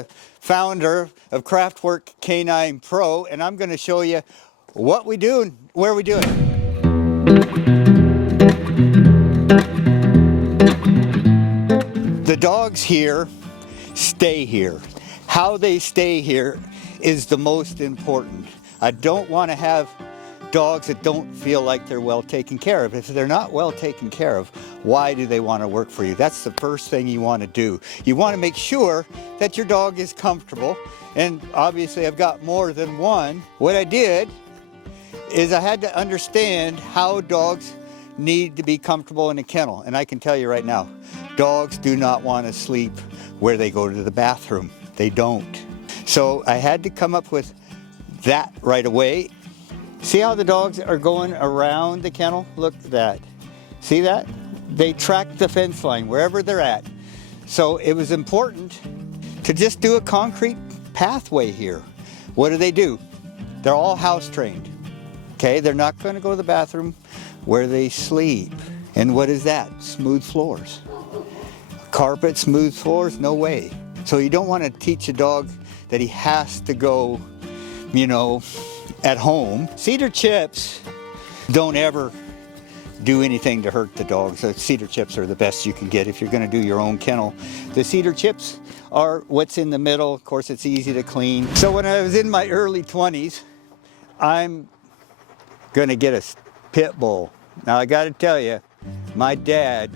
the founder of Kraftwork K9 Pro, and I'm going to show you what we do and where we do it. The dogs here stay here. How they stay here is the most important. I don't want to have dogs that don't feel like they're well taken care of. If they're not well taken care of, why do they want to work for you? That's the first thing you want to do. You want to make sure that your dog is comfortable, and obviously I've got more than one. What I did is I had to understand how dogs need to be comfortable in a kennel, and I can tell you right now, dogs do not want to sleep where they go to the bathroom. They don't. So I had to come up with that right away. See how the dogs are going around the kennel? Look at that. See that? They track the fence line wherever they're at. So it was important to just do a concrete pathway here. What do? They're all house trained. Okay, they're not going to go to the bathroom where they sleep. And what is that? Smooth floors. Carpet, smooth floors? No way. So you don't want to teach a dog that he has to go, at home. Cedar chips don't ever do anything to hurt the dogs. The cedar chips are the best you can get if you're going to do your own kennel. The cedar chips are what's in the middle. Of course, it's easy to clean. So when I was in my early 20s, I'm going to get a pit bull. Now I got to tell you, my dad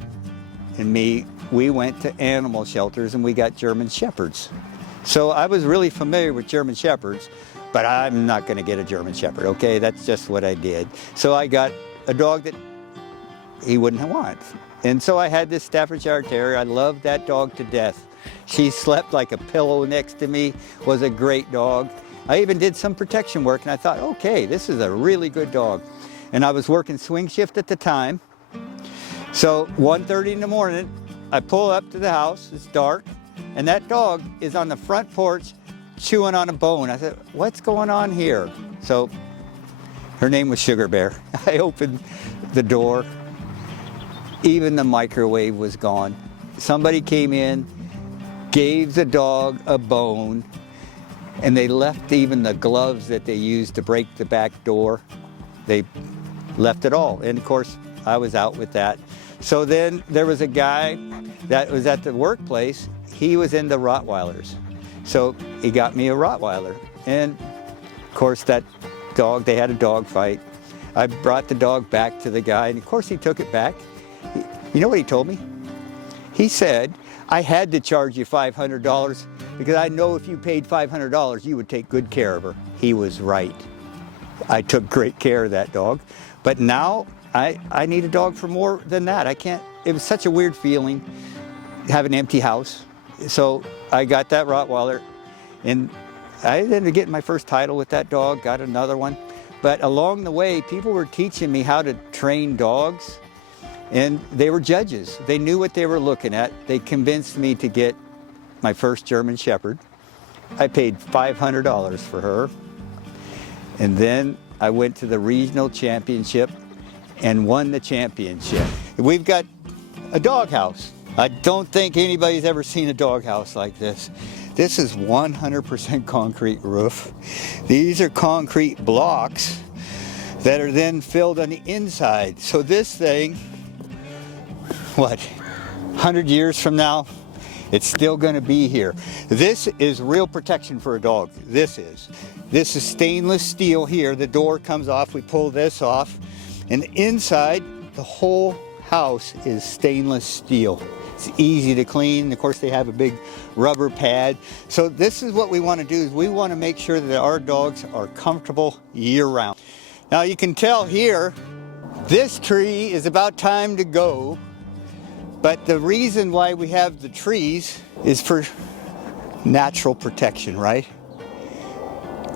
and me, we went to animal shelters and we got German Shepherds. So I was really familiar with German Shepherds, but I'm not going to get a German Shepherd, okay? That's just what I did. So I got a dog that he wouldn't want. And so I had this Staffordshire Terrier. I loved that dog to death. She slept like a pillow next to me, was a great dog. I even did some protection work, and I thought, okay, this is a really good dog. And I was working swing shift at the time. So 1:30 in the morning, I pull up to the house, it's dark, and that dog is on the front porch chewing on a bone. I said, what's going on here? So her name was Sugar Bear. I opened the door. Even the microwave was gone. Somebody came in, gave the dog a bone, and they left even the gloves that they used to break the back door. They left it all. And of course, I was out with that. So then there was a guy that was at the workplace. He was into Rottweilers. So he got me a Rottweiler. And of course that dog, they had a dog fight. I brought the dog back to the guy, and of course he took it back. You know what he told me? He said, I had to charge you $500 because I know if you paid $500, you would take good care of her. He was right. I took great care of that dog. But now I need a dog for more than that. I can't, it was such a weird feeling, have an empty house. So I got that Rottweiler, and I ended up getting my first title with that dog, got another one. But along the way, people were teaching me how to train dogs, and they were judges. They knew what they were looking at. They convinced me to get my first German Shepherd. I paid $500 for her. And then I went to the regional championship and won the championship. We've got a doghouse. I don't think anybody's ever seen a doghouse like this. This is 100% concrete roof. These are concrete blocks that are then filled on the inside. So this thing, 100 years from now, it's still gonna be here. This is real protection for a dog. This is stainless steel here. The door comes off, we pull this off, and inside, the whole house is stainless steel. It's easy to clean. Of course, they have a big rubber pad. So this is what we want to do, is we want to make sure that our dogs are comfortable year-round. Now you can tell here, this tree is about time to go, but the reason why we have the trees is for natural protection, right?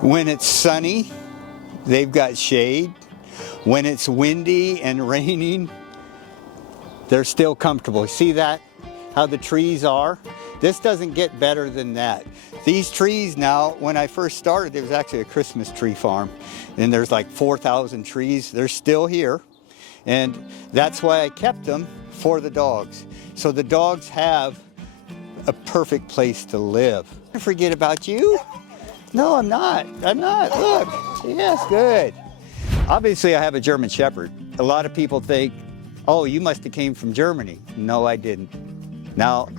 When it's sunny, they've got shade. When it's windy and raining, they're still comfortable. See that? How the trees are? This doesn't get better than that. These trees now, when I first started, there was actually a Christmas tree farm, and there's like 4,000 trees. They're still here, and that's why I kept them for the dogs. So the dogs have a perfect place to live. I forget about you. No, I'm not. I'm not. Look. Yes, good. Obviously, I have a German Shepherd. A lot of people think, oh, you must have came from Germany. No, I didn't. Now,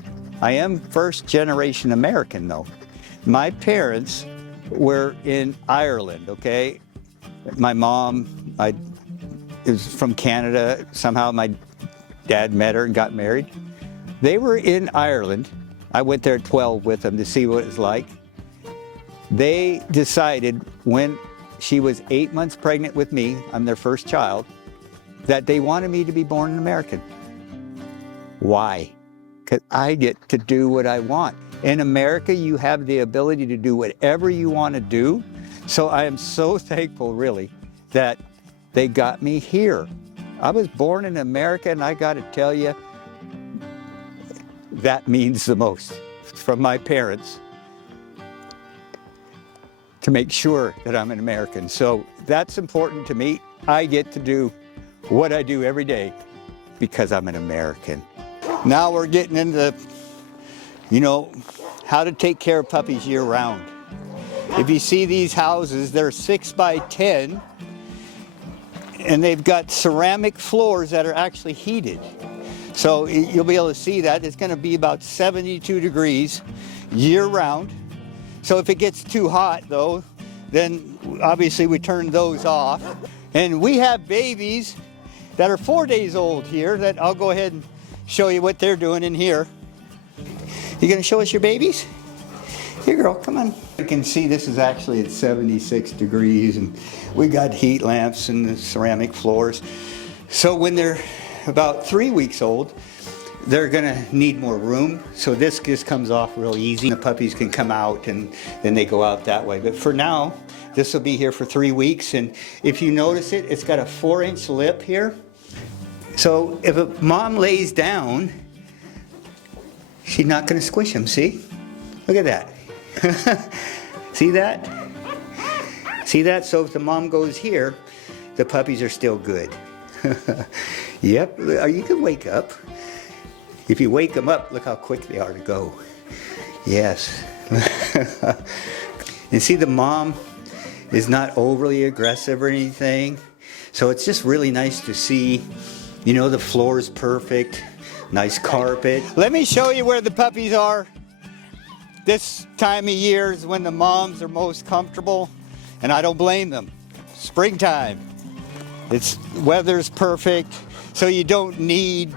I am first generation American, though. My parents were in Ireland, okay? My mom, is from Canada. Somehow my dad met her and got married. They were in Ireland. I went there at 12 with them to see what it was like. They decided when she was 8 months pregnant with me, I'm their first child, that they wanted me to be born an American. Why? Because I get to do what I want. In America, you have the ability to do whatever you want to do. So I am so thankful, really, that they got me here. I was born in America, and I got to tell you, that means the most from my parents to make sure that I'm an American. So that's important to me. I get to do what I do every day because I'm an American. Now we're getting into, how to take care of puppies year round. If you see these houses, they're 6 by 10, and they've got ceramic floors that are actually heated. So you'll be able to see that. It's going to be about 72 degrees year round. So if it gets too hot, though, then obviously we turn those off. And we have babies that are 4 days old here that I'll go ahead and show you what they're doing in here. You going to show us your babies? Here, girl, come on. You can see this is actually at 76 degrees, and we got heat lamps and the ceramic floors. So when they're about 3 weeks old, they're gonna need more room. So this just comes off real easy. The puppies can come out and then they go out that way. But for now, this will be here for 3 weeks. And if you notice it, it's got a 4-inch lip here. So if a mom lays down, she's not gonna squish them, see? Look at that. See that? See that? So if the mom goes here, the puppies are still good. Yep, you can wake up. If you wake them up, look how quick they are to go. Yes. And see, the mom is not overly aggressive or anything. So it's just really nice to see, the floor is perfect, nice carpet. Let me show you where the puppies are. This time of year is when the moms are most comfortable, and I don't blame them. Springtime. Weather's perfect, so you don't need,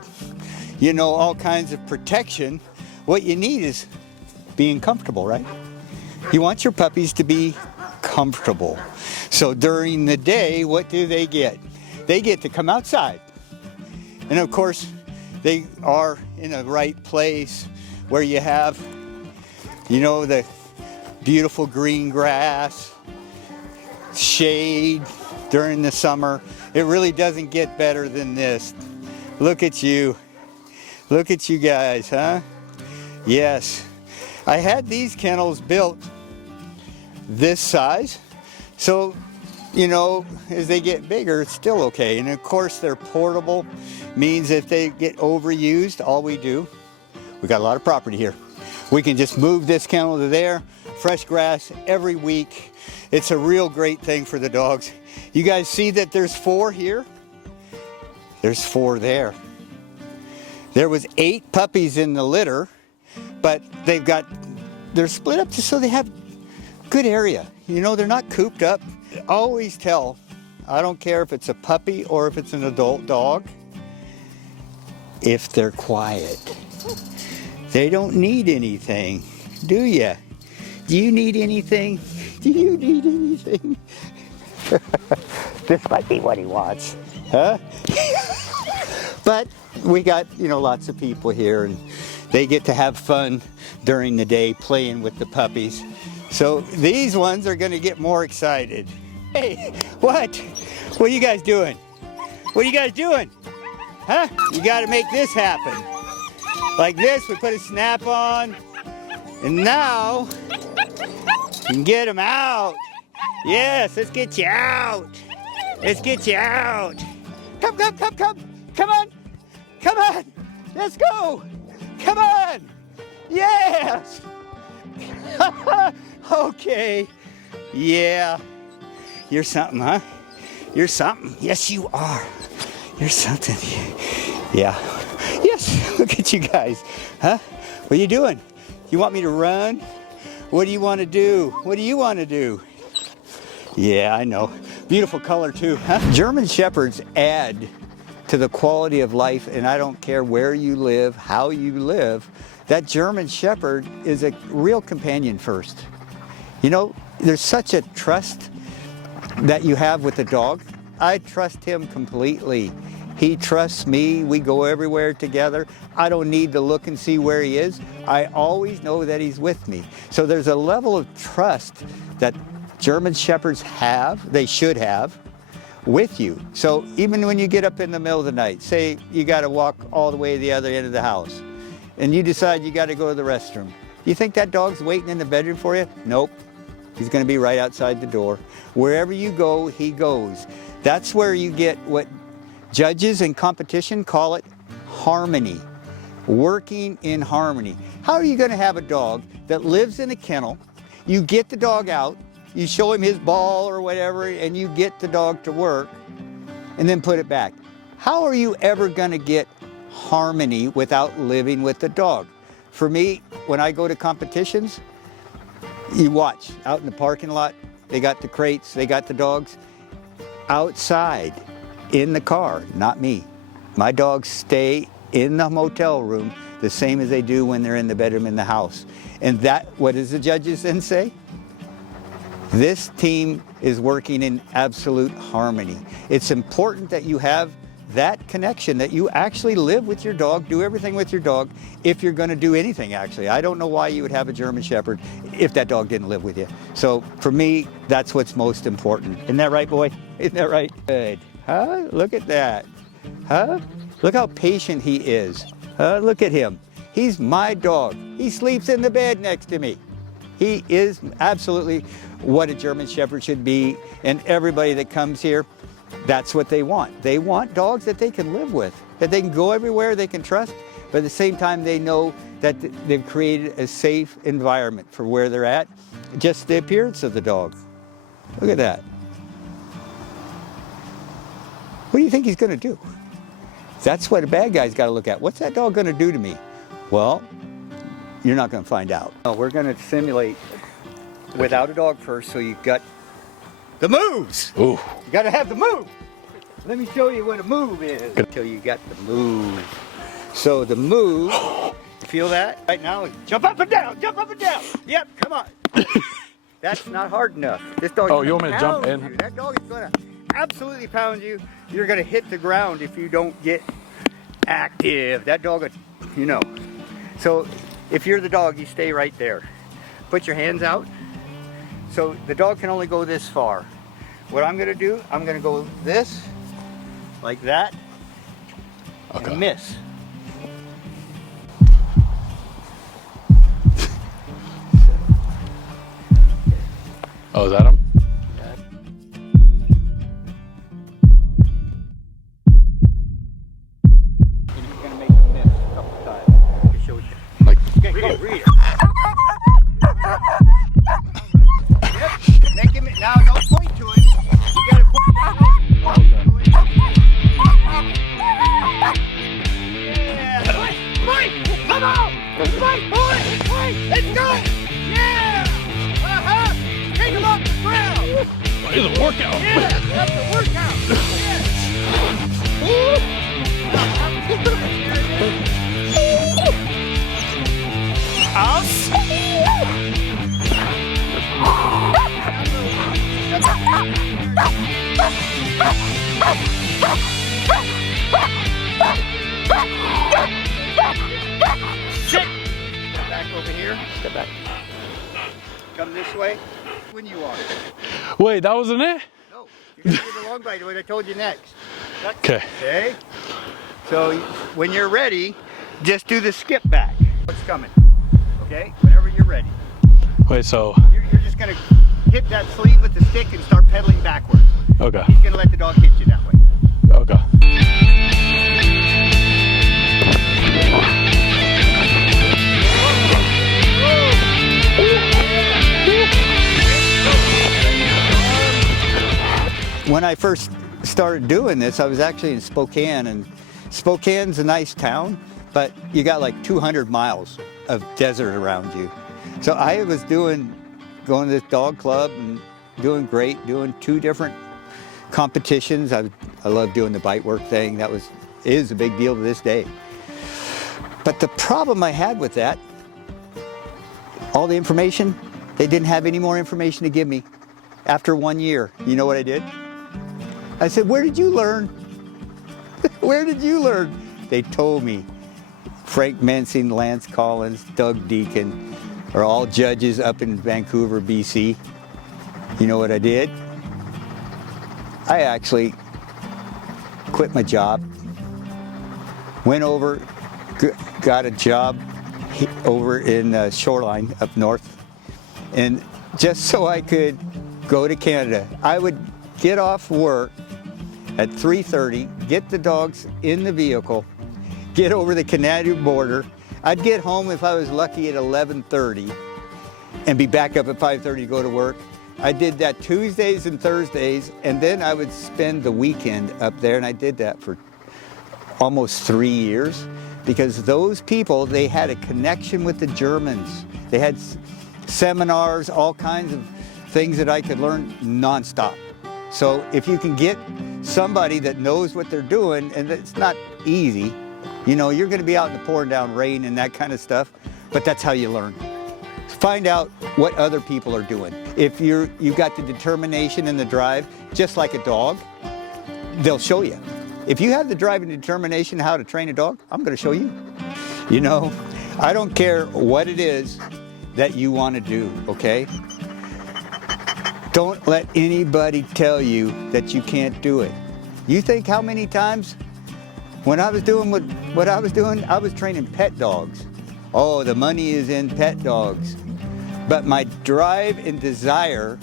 all kinds of protection. What you need is being comfortable, right? You want your puppies to be comfortable. So during the day, what do they get? They get to come outside. And of course, they are in a right place where you have, the beautiful green grass, shade during the summer. It really doesn't get better than this. Look at you. Look at you guys, huh? Yes. I had these kennels built this size. So, as they get bigger, it's still okay. And of course, they're portable. Means if they get overused, all we got a lot of property here. We can just move this kennel to there, fresh grass every week. It's a real great thing for the dogs. You guys see that there's 4 here? There's 4 there. There was 8 puppies in the litter, but they're split up just so they have good area. They're not cooped up. Always tell, I don't care if it's a puppy or if it's an adult dog, if they're quiet. They don't need anything, do you? Do you need anything? Do you need anything? This might be what he wants, huh? But we got, lots of people here, and they get to have fun during the day playing with the puppies. So these ones are gonna get more excited. Hey, what? What are you guys doing? What are you guys doing? Huh? You gotta make this happen. Like this, we put a snap on, and now you can get them out. Yes, let's get you out. Let's get you out. Come. Come on. Come on. Let's go. Come on. Yes. Okay. Yeah. You're something, huh? You're something. Yes, you are. You're something. Yeah. Yes. Look at you guys. Huh? What are you doing? You want me to run? What do you want to do? What do you want to do? Yeah, I know. Beautiful color too, huh? German Shepherds add to the quality of life, and I don't care where you live, how you live, that German Shepherd is a real companion first. You know, there's such a trust that you have with the dog. I trust him completely. He trusts me. We go everywhere together. I don't need to look and see where he is. I always know that he's with me. So there's a level of trust that German Shepherds have, they should have, with you. So even when you get up in the middle of the night, say you got to walk all the way to the other end of the house, and you decide you got to go to the restroom, you think that dog's waiting in the bedroom for you? Nope. He's going to be right outside the door. Wherever you go, he goes. That's where you get what judges in competition call it harmony. Working in harmony. How are you going to have a dog that lives in a kennel? You get the dog out, you show him his ball or whatever, and you get the dog to work, and then put it back. How are you ever going to get harmony without living with the dog? For me, when I go to competitions, you watch out in the parking lot, they got the crates, they got the dogs outside in the car, not me. My dogs stay in the motel room the same as they do when they're in the bedroom in the house. And that, what does the judges then say? This team is working in absolute harmony. It's important that you have that connection, that you actually live with your dog, do everything with your dog, if you're going to do anything, actually. I don't know why you would have a German Shepherd if that dog didn't live with you. So for me, that's what's most important. Isn't that right, boy? Isn't that right? Good. Huh? Look at that. Huh? Look how patient he is. Look at him. He's my dog. He sleeps in the bed next to me. He is absolutely what a German Shepherd should be, and everybody that comes here, that's what they want. They want dogs that they can live with, that they can go everywhere, they can trust, but at the same time they know that they've created a safe environment for where they're at. Just the appearance of the dog. Look at that. What do you think he's going to do? That's what a bad guy's got to look at. What's that dog going to do to me? Well, you're not going to find out. No, we're going to simulate without a dog first, so you've got the moves. Ooh. You got to have the move. Let me show you what a move is until you got the move. So the move, feel that? Right now, jump up and down, jump up and down. Yep, come on. That's not hard enough. This dog. Oh, you want me to jump in? You. That dog is going to absolutely pound you. You're going to hit the ground if you don't get active. That dog, you know. So if you're the dog, you stay right there. Put your hands out. So the dog can only go this far. What I'm going to do, I'm going to go this, like that, okay. And miss. Oh, is that him? And you're going to make him miss a couple times. To show you. Like, Okay, go, read it. Yep, make him, now don't point to him. You got to point to him. Yeah, point, come on. Point, let's go. Yeah, take him off the ground. it's a workout. Yeah, that's a workout. Sit. Back over here. Step back. Come this way. When you are. Wait, that wasn't it? No. You're going to do the long bite, what I told you next. Okay. Okay. So when you're ready, just do the skip back. What's coming? Okay. Whenever you're ready. Wait, so. You're just going to hit that sleeve with the stick and start pedaling backwards. Okay. He's going to let the dog hit you that way. Okay. Whoa. when I first started doing this, I was actually in Spokane, and Spokane's a nice town, but you got like 200 miles of desert around you. So I was going to this dog club and doing great, doing 2 different competitions. I love doing the bite work thing. That is a big deal to this day. But the problem I had with that, all the information, they didn't have any more information to give me. After 1 year, you know what I did? I said, where did you learn? Where did you learn? They told me. Frank Mensing, Lance Collins, Doug Deacon are all judges up in Vancouver, BC. You know what I did? I actually quit my job, went over, got a job over in Shoreline up north, and just so I could go to Canada. I would get off work at 3:30, get the dogs in the vehicle, get over the Canadian border. I'd get home if I was lucky at 11:30 and be back up at 5:30 to go to work. I did that Tuesdays and Thursdays, and then I would spend the weekend up there, and I did that for almost 3 years, because those people, they had a connection with the Germans. They had seminars, all kinds of things that I could learn nonstop. So if you can get somebody that knows what they're doing, and it's not easy, you know, you're gonna be out in the pouring down rain and that kind of stuff, but that's how you learn. Find out what other people are doing. If you've got the determination and the drive, just like a dog, they'll show you. If you have the drive and determination how to train a dog, I'm gonna show you. You know, I don't care what it is that you wanna do, okay? Don't let anybody tell you that you can't do it. You think how many times when I was doing what I was doing, I was training pet dogs. Oh, the money is in pet dogs. But my drive and desire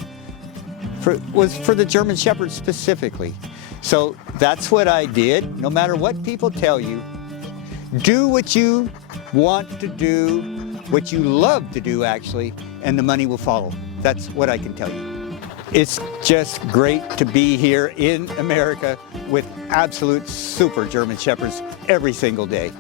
was for the German Shepherd specifically. So that's what I did. No matter what people tell you, do what you want to do, what you love to do actually, and the money will follow. That's what I can tell you. It's just great to be here in America with absolute super German Shepherds every single day.